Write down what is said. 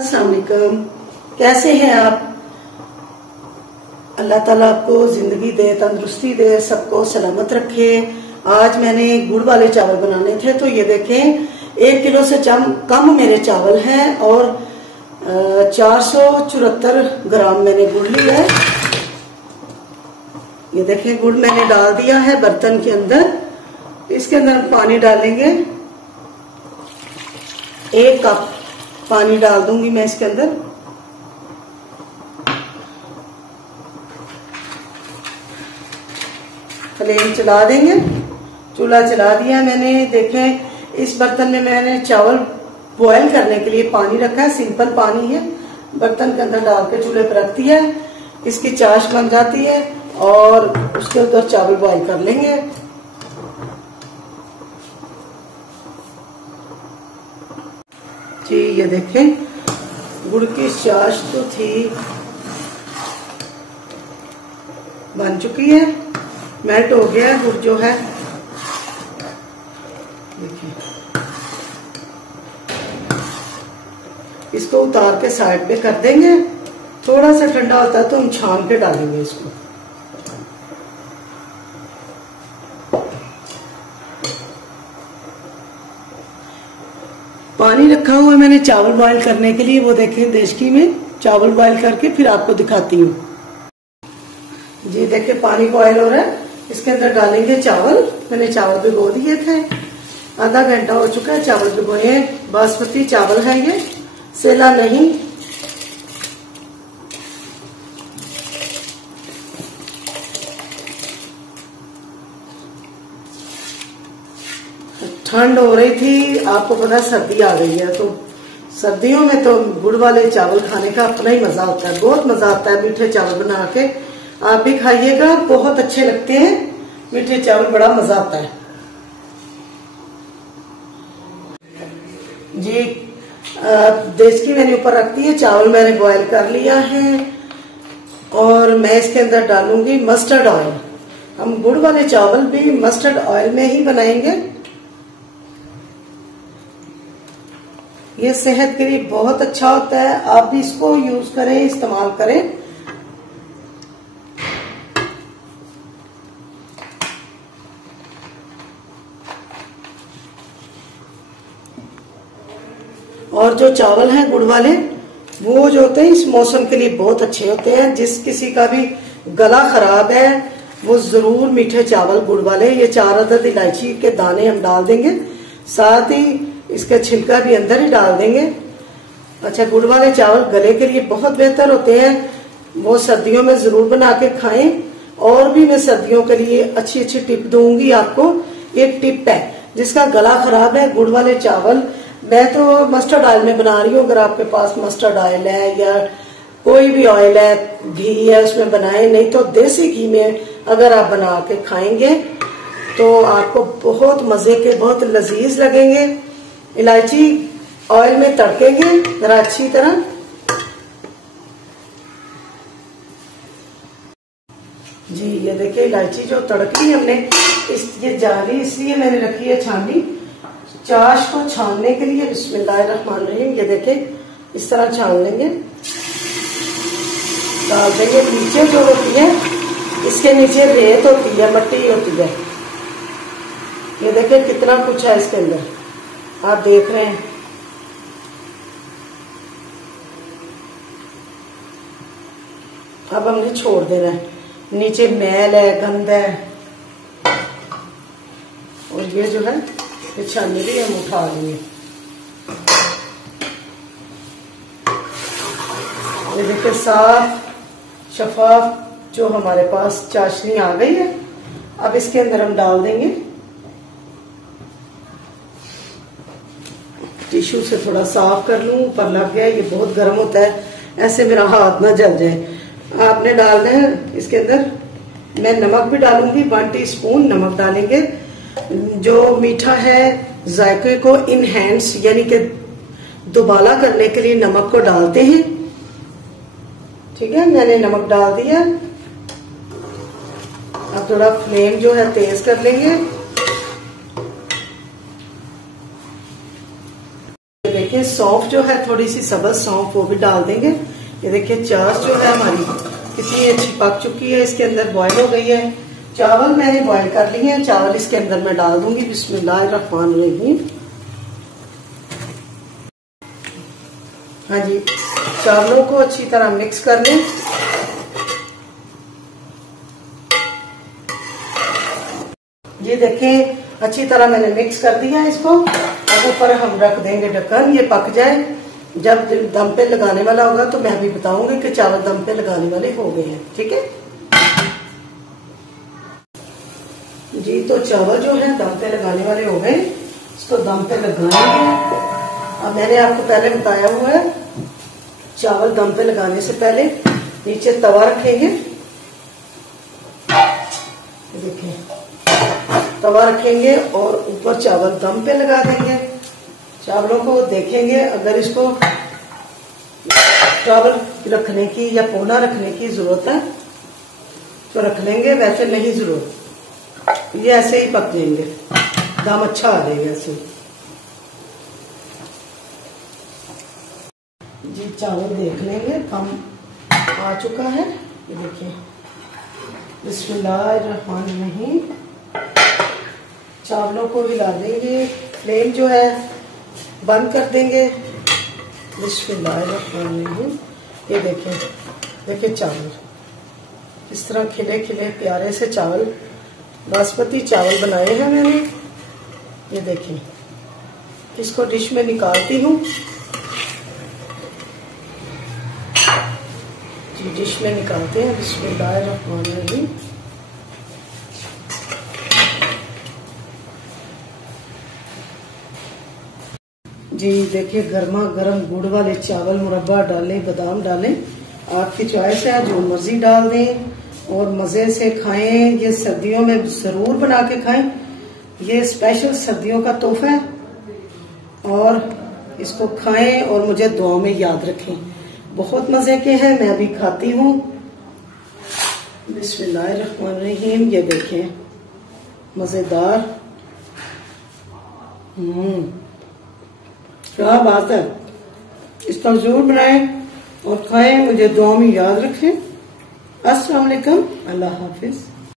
अस्सलाम वालेकुम। कैसे हैं आप? अल्लाह ताला आपको जिंदगी दे, तंदुरुस्ती दे, सबको सलामत रखे। आज मैंने गुड़ वाले चावल बनाने थे, तो ये देखें 1 किलो से कम मेरे चावल हैं और 474 ग्राम मैंने गुड़ लिया है। ये देखें गुड़ मैंने डाल दिया है बर्तन के अंदर। इसके अंदर हम पानी डालेंगे, 1 कप पानी डाल दूंगी मैं इसके अंदर। फ्लेम चला देंगे, चूल्हा चला दिया मैंने। देखें इस बर्तन में मैंने चावल बॉयल करने के लिए पानी रखा है, सिंपल पानी है। बर्तन के अंदर डाल के चूल्हे पर रख दिया है। इसकी चाश बन जाती है और उसके ऊपर चावल बॉयल कर लेंगे। जी ये देखें गुड़ की चाश तो थी, बन चुकी है, मेल्ट हो गया गुड़ जो है। देखिए इसको उतार के साइड पे कर देंगे। थोड़ा सा ठंडा होता है तो हम छान के डालेंगे इसको। पानी रखा हुआ है मैंने चावल बॉईल करने के लिए, वो देखें देशकी में चावल बॉईल करके फिर आपको दिखाती हूँ। जी देखें पानी बॉईल हो रहा है, इसके अंदर डालेंगे चावल। मैंने चावल भिगो दिए थे, आधा घंटा हो चुका है चावल भिगोए। बासमती चावल है ये, सेला नहीं। ठंड हो रही थी, आपको पता सर्दी आ गई है, तो सर्दियों में तो गुड़ वाले चावल खाने का अपना ही मजा होता है। बहुत मजा आता है मीठे चावल बना के। आप भी खाइएगा, बहुत अच्छे लगते हैं मीठे चावल, बड़ा मजा आता है। जी देश की मैंने ऊपर रख दी है, चावल मैंने बॉयल कर लिया है और मैं इसके अंदर डालूंगी मस्टर्ड ऑयल। हम गुड़ वाले चावल भी मस्टर्ड ऑयल में ही बनाएंगे। ये सेहत के लिए बहुत अच्छा होता है, आप भी इसको यूज करें, इस्तेमाल करें। और जो चावल हैं गुड़ वाले, वो जो होते हैं इस मौसम के लिए बहुत अच्छे होते हैं। जिस किसी का भी गला खराब है वो जरूर मीठे चावल गुड़ वाले, ये 4 अदद इलायची के दाने हम डाल देंगे, साथ ही इसका छिलका भी अंदर ही डाल देंगे। अच्छा गुड़ वाले चावल गले के लिए बहुत बेहतर होते हैं, वो सर्दियों में जरूर बना के खाएं। और भी मैं सर्दियों के लिए अच्छी अच्छी टिप दूंगी आपको। एक टिप है, जिसका गला खराब है, गुड़ वाले चावल, मैं तो मस्टर्ड ऑयल में बना रही हूँ। अगर आपके पास मस्टर्ड ऑयल है या कोई भी ऑयल है, घी है, उसमें बनाए, नहीं तो देसी घी में अगर आप बना के खाएंगे तो आपको बहुत मजे के, बहुत लजीज लगेंगे। इलायची ऑयल में तड़केंगे जरा अच्छी तरह। जी ये देखिए इलायची जो तड़की हमने, ये जाली इसलिए मैंने रखी है छाननी, चाश को छानने के लिए। बिस्मिल्लाहिर्रहमानिर्रहीम। ये देखें इस तरह छान लेंगे, डाल देंगे। नीचे जो होती है, इसके नीचे रेत होती है, मट्टी होती है। ये देखें कितना कुछ है इसके अंदर, आप देख रहे हैं। अब हमने छोड़ देना है, नीचे मैल है, गंद है, और ये जो है ये छाननी भी हम उठा लेंगे। ये देखिए साफ शफाफ जो हमारे पास चाशनी आ गई है। अब इसके अंदर हम डाल देंगे, टिश्यू से थोड़ा साफ कर लूं, ऊपर लग गया, ये बहुत गर्म होता है, ऐसे मेरा हाथ ना जल जाए। आपने डालना है इसके अंदर, मैं नमक भी डालूंगी, 1 टीस्पून नमक डालेंगे। जो मीठा है जायके को इनहेंस यानी कि दुबाला करने के लिए नमक को डालते हैं। ठीक है, मैंने नमक डाल दिया। अब थोड़ा फ्लेम जो है तेज कर लेंगे। देखिए सौंफ जो है, थोड़ी सी सब्ज सौंफ, वो भी डाल देंगे। ये देखिए चाश जो है हमारी कितनी अच्छी पक चुकी है, इसके अंदर बॉईल हो गई है। चावल मैंने बॉईल कर लिए हैं, चावल इसके अंदर मैं डाल दूंगी। बिस्मिल्लाहिर्रहमानिर्रहीम। हाँ जी, चावलों को अच्छी तरह मिक्स कर लें। ये देखें अच्छी तरह मैंने मिक्स कर दिया इसको। अब ऊपर हम रख देंगे ढक्कन, ये पक जाए। जब दम पे लगाने वाला होगा तो मैं भी बताऊंगी कि चावल दम पे लगाने वाले हो गए हैं। ठीक है जी, तो चावल जो है दम पे लगाने वाले हो गए, इसको दम पे लगाएंगे। अब मैंने आपको पहले बताया हुआ है, चावल दम पे लगाने से पहले नीचे तवा रखेंगे। देखिए तवा रखेंगे और ऊपर चावल दम पे लगा देंगे। चावलों को देखेंगे, अगर इसको चावल रखने की या पोना रखने की जरूरत है तो रख लेंगे, वैसे नहीं जरूरत। ये ऐसे ही पक जाएंगे, दम अच्छा आ जाएगा ऐसे। जी चावल देख लेंगे, दम आ चुका है। ये देखिए बिस्मिल्लाहिर्रहमानिर्रहीम। चावलों को हिला देंगे, फ्लेम जो है बंद कर देंगे। बिस्मिल्लाहिर्रहमानिर्रहीम। ये देखें, देखिए चावल इस तरह खिले खिले प्यारे से चावल, बासमती चावल बनाए हैं मैंने। ये देखें, इसको डिश में निकालती हूँ। जी डिश में निकालते हैं। बिस्मिल्लाहिर्रहमानिर्रहीम। जी देखिए गर्मा गर्म गुड़ वाले चावल, मुरब्बा डालें, बादाम डालें, आपकी चॉइस है, जो मर्जी डाल दें और मजे से खाएं। ये सर्दियों में जरूर बना के खाएं, ये स्पेशल सर्दियों का तोहफा है। और इसको खाएं और मुझे दुआ में याद रखें। बहुत मजे के हैं, मैं भी खाती हूँ। बिस्मिल्लाहिर्रहमानिर्रहीम। ये देखें मजेदार, क्या बात है। इसका जरूर बनाएं और खाएं, मुझे दुआ में याद रखें। अस्सलाम वालेकुम, अल्लाह हाफिज।